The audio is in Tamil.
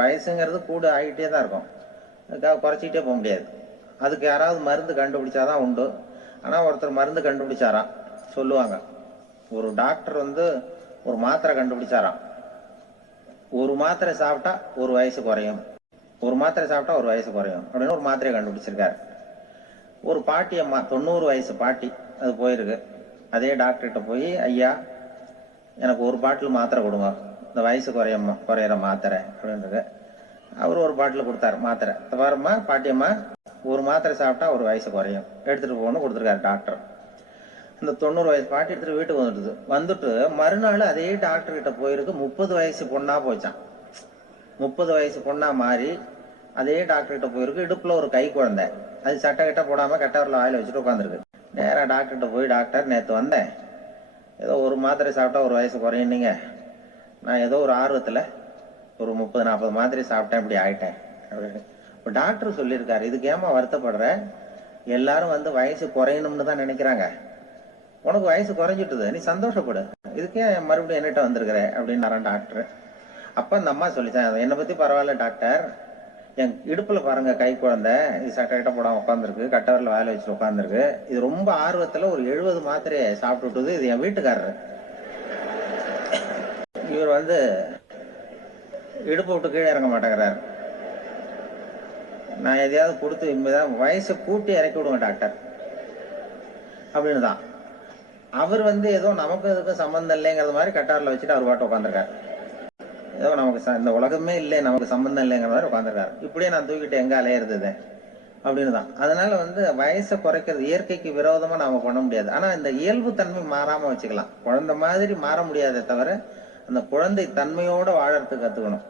வயசுங்கிறது கூட ஆகிட்டே தான் இருக்கும், அதுக்காக குறைச்சிக்கிட்டே போக முடியாது. அதுக்கு யாராவது மருந்து கண்டுபிடிச்சாதான் உண்டு. ஆனால் ஒருத்தர் மருந்து கண்டுபிடிச்சாராம், சொல்லுவாங்க, ஒரு டாக்டர் வந்து ஒரு மாத்திரை கண்டுபிடிச்சாராம். ஒரு மாத்திரை சாப்பிட்டா ஒரு வயசு குறையும், ஒரு மாத்திரை சாப்பிட்டா ஒரு வயசு குறையும் அப்படின்னு ஒரு மாத்திரையை கண்டுபிடிச்சிருக்காரு. ஒரு பாட்டி அம்மா, 90 வயசு பாட்டி, அது போயிருக்கு. அதே டாக்டர்கிட்ட போய், ஐயா எனக்கு ஒரு பாட்டில் மாத்திரை கொடுங்க, இந்த வயசு குறையிற மாத்திரை அப்படின்றது. அவர் ஒரு பாட்டில் கொடுத்தாரு மாத்திரை. பாருமா பாட்டியம்மா, ஒரு மாத்திரை சாப்பிட்டா ஒரு வயசு குறையும், எடுத்துட்டு போகணும்னு கொடுத்துருக்காரு டாக்டர். இந்த 90 வயசு பாட்டி எடுத்துட்டு வீட்டுக்கு வந்துட்டு மறுநாள் அதே டாக்டர் கிட்ட போயிருக்கு. 30 வயசு பொண்ணா போச்சான். 30 வயசு பொண்ணா மாறி அதே டாக்டர் கிட்ட போயிருக்கு. இடுப்புல ஒரு கை குழந்தை, அது சட்டை கிட்ட போடாம கட்டவரில் வாயில வச்சுட்டு உட்காந்துருக்கு. நேராக டாக்டர்கிட்ட போய், டாக்டர் நேற்று வந்தேன், ஏதோ ஒரு மாத்திரை சாப்பிட்டா ஒரு வயசு குறையுன்னீங்க, நான் ஏதோ ஒரு ஆர்வத்தில் ஒரு 30-40 மாத்திரை சாப்பிட்டேன், இப்படி ஆயிட்டேன் அப்படின்னு. இப்போ டாக்டர் சொல்லியிருக்காரு, இதுக்கு ஏமா வருத்தப்படுற, எல்லாரும் வந்து வயசு குறையணும்னு தான் நினைக்கிறாங்க, உனக்கு வயசு குறைஞ்சிட்டுது, நீ சந்தோஷப்படு, இதுக்கே மறுபடியும் என்னிட்ட வந்திருக்கிற அப்படின்னு டாக்டர். அப்போ அந்த அம்மா சொல்லிச்சேன், என்னை பற்றி பரவாயில்ல டாக்டர், என் இடுப்புல பாருங்க கை குழந்தை, இது சட்டை கிட்ட போடாம உட்காந்துருக்கு, கட்டவரில் வேலை வச்சுட்டு உட்காந்துருக்கு, இது ரொம்ப ஆர்வத்துல ஒரு 70 மாத்திரையை சாப்பிட்டுட்டுது, இது என் வீட்டுக்காரரு. இவர் வந்து இடுப்பு விட்டு கீழே இறங்க மாட்டேங்கிறாரு. நான் எதையாவது கொடுத்து இனிமேதான் வயசை கூட்டி இறக்கி விடுவேன் டாக்டர் அப்படின்னு தான். அவர் வந்து ஏதோ நமக்கு இதுக்கும் சம்பந்தம் இல்லைங்கிறது மாதிரி கட்டாரில் வச்சுட்டு அவர் பாட்டு உட்காந்துருக்காரு. ஏதோ நமக்கு இந்த உலகமே இல்லை, நமக்கு சம்பந்தம் இல்லைங்கிற மாதிரி உட்காந்துருக்காரு. இப்படியே நான் தூக்கிட்டு எங்க அலையிறது அப்படின்னு தான். அதனால வந்து வயசை குறைக்கிறது இயற்கைக்கு விரோதமா நாம பண்ண முடியாது. ஆனா இந்த இயல்பு தன்மை மாறாம வச்சுக்கலாம். குழந்தை மாதிரி மாற முடியாதே தவிர அந்த குழந்தை தன்மையோட வாழறதுக்கு கத்துக்கணும்.